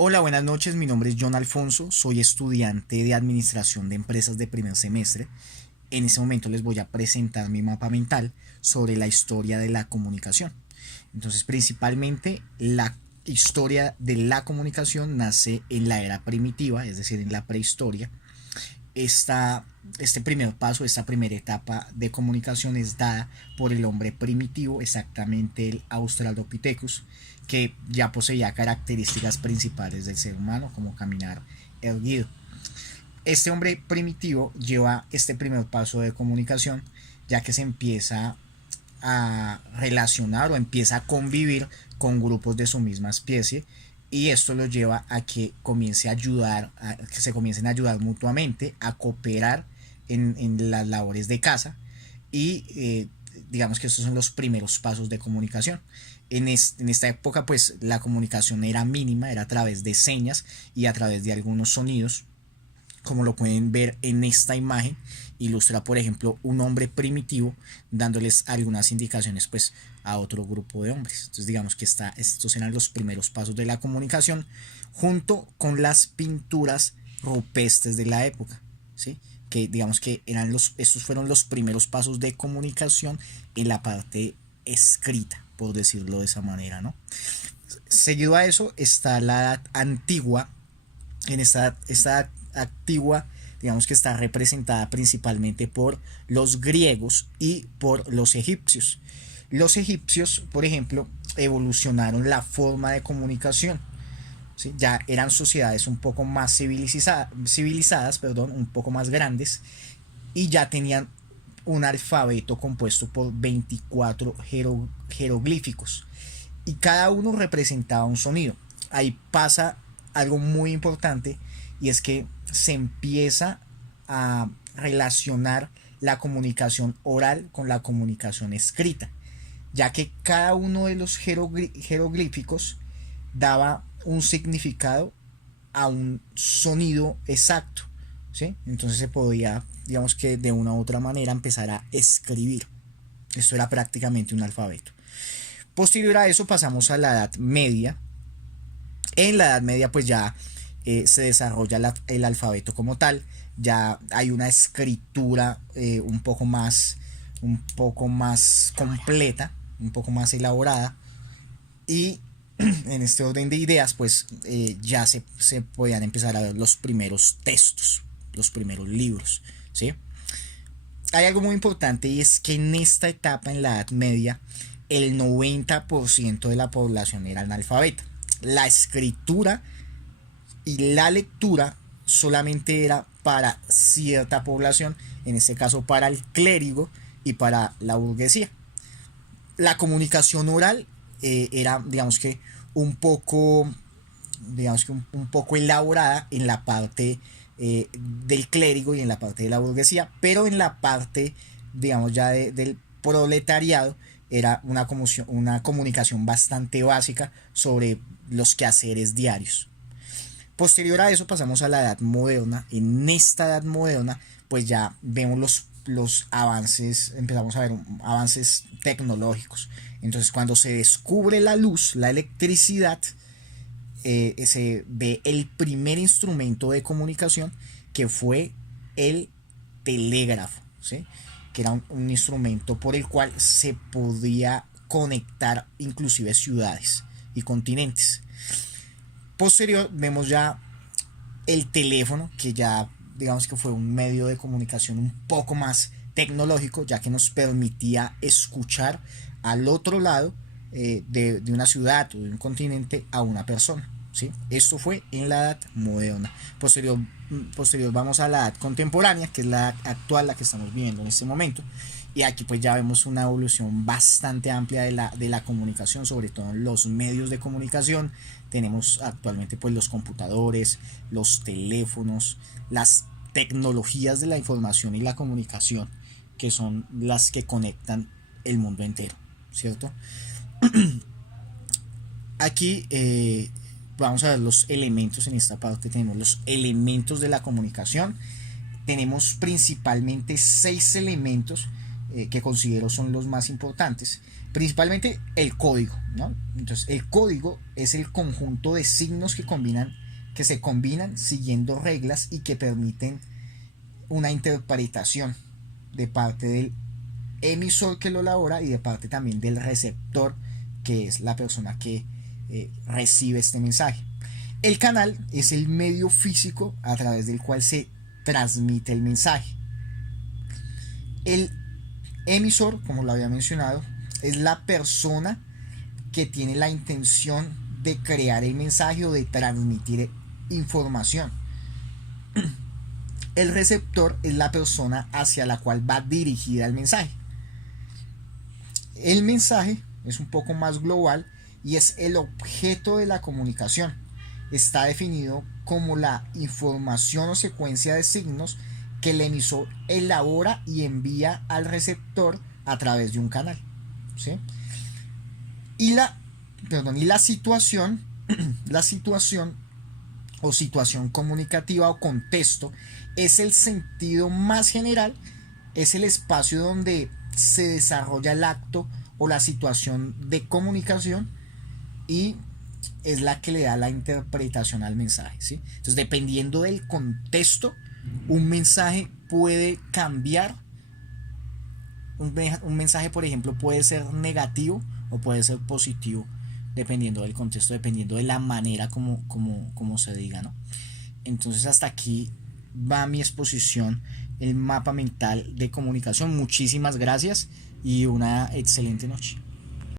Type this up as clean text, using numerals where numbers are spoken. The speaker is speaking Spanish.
Hola, buenas noches. Mi nombre es John Alfonso. Soy estudiante de Administración de Empresas de primer semestre. En este momento les voy a presentar mi mapa mental sobre la historia de la comunicación. Entonces, principalmente la historia de la comunicación nace en la era primitiva, es decir, en la prehistoria. Este primer paso, esta primera etapa de comunicación es dada por el hombre primitivo, exactamente el Australopithecus, que ya poseía características principales del ser humano, como caminar erguido. Este hombre primitivo lleva este primer paso de comunicación, ya que se empieza a relacionar o empieza a convivir con grupos de su misma especie, y esto lo lleva a que comience a ayudar, a que se comiencen a ayudar mutuamente, a cooperar en las labores de caza, y digamos que estos son los primeros pasos de comunicación. En esta época pues la comunicación era mínima, era a través de señas y a través de algunos sonidos, como lo pueden ver en esta imagen. Ilustra, por ejemplo, un hombre primitivo dándoles algunas indicaciones pues a otro grupo de hombres. Entonces digamos que estos eran los primeros pasos de la comunicación, junto con las pinturas rupestres de la época, ¿sí? Que digamos que estos fueron los primeros pasos de comunicación en la parte escrita, por decirlo de esa manera, ¿no? Seguido a eso está la edad antigua. En esta edad antigua, digamos que está representada principalmente por los griegos y por los egipcios. Los egipcios, por ejemplo, evolucionaron la forma de comunicación, ¿sí? Ya eran sociedades un poco más civilizadas, un poco más grandes, y ya tenían un alfabeto compuesto por 24 jeroglíficos, y cada uno representaba un sonido. Ahí pasa algo muy importante, y es que se empieza a relacionar la comunicación oral con la comunicación escrita, ya que cada uno de los jeroglíficos daba un significado a un sonido exacto, ¿sí? Entonces se podía, digamos que de una u otra manera, empezar a escribir. Esto era prácticamente un alfabeto. Posterior a eso pasamos a la Edad Media. En la Edad Media pues ya se desarrolla el alfabeto como tal, ya hay una escritura un poco más completa, un poco más elaborada, y en este orden de ideas pues ya se podían empezar a ver los primeros textos, los primeros libros, ¿sí? Hay algo muy importante, y es que en esta etapa, en la Edad Media, el 90% de la población era analfabeta. La escritura y la lectura solamente era para cierta población, en este caso para el clérigo y para la burguesía. La comunicación oral era, digamos que un poco elaborada en la parte del clérigo y en la parte de la burguesía, pero en la parte, digamos, ya del proletariado, era una comunicación bastante básica sobre los quehaceres diarios. Posterior a eso pasamos a la edad moderna. En esta edad moderna pues ya vemos los avances, empezamos a ver avances tecnológicos. Entonces cuando se descubre la luz, la electricidad, se ve el primer instrumento de comunicación, que fue el telégrafo, ¿sí? Que era un instrumento por el cual se podía conectar inclusive ciudades y continentes. Posterior vemos ya el teléfono, que ya digamos que fue un medio de comunicación un poco más tecnológico, ya que nos permitía escuchar al otro lado de una ciudad o de un continente a una persona, ¿sí? Esto fue en la edad moderna. Posterior vamos a la edad contemporánea, que es la actual, la que estamos viviendo en este momento, y aquí pues ya vemos una evolución bastante amplia de la comunicación, sobre todo en los medios de comunicación. Tenemos actualmente pues los computadores, los teléfonos, las tecnologías de la información y la comunicación, que son las que conectan el mundo entero, ¿cierto? Aquí vamos a ver los elementos. En esta parte tenemos los elementos de la comunicación. Tenemos principalmente 6 elementos que considero son los más importantes. Principalmente el código, ¿no? Entonces, el código es el conjunto de signos que se combinan siguiendo reglas y que permiten una interpretación de parte del emisor que lo elabora y de parte también del receptor, que es la persona que recibe este mensaje. El canal es el medio físico a través del cual se transmite el mensaje. El emisor, como lo había mencionado, es la persona que tiene la intención de crear el mensaje o de transmitir información. El receptor es la persona hacia la cual va dirigida el mensaje. El mensaje es un poco más global y es el objeto de la comunicación. Está definido como la información o secuencia de signos que el emisor elabora y envía al receptor a través de un canal, ¿sí? Y la situación, la situación o situación comunicativa o contexto es el sentido más general, es el espacio donde se desarrolla el acto o la situación de comunicación y es la que le da la interpretación al mensaje, ¿sí? Entonces, dependiendo del contexto, un mensaje puede cambiar. Un mensaje, por ejemplo, puede ser negativo o puede ser positivo, dependiendo del contexto, dependiendo de la manera como se diga, ¿no? Entonces, hasta aquí va mi exposición, el mapa mental de comunicación. Muchísimas gracias y una excelente noche.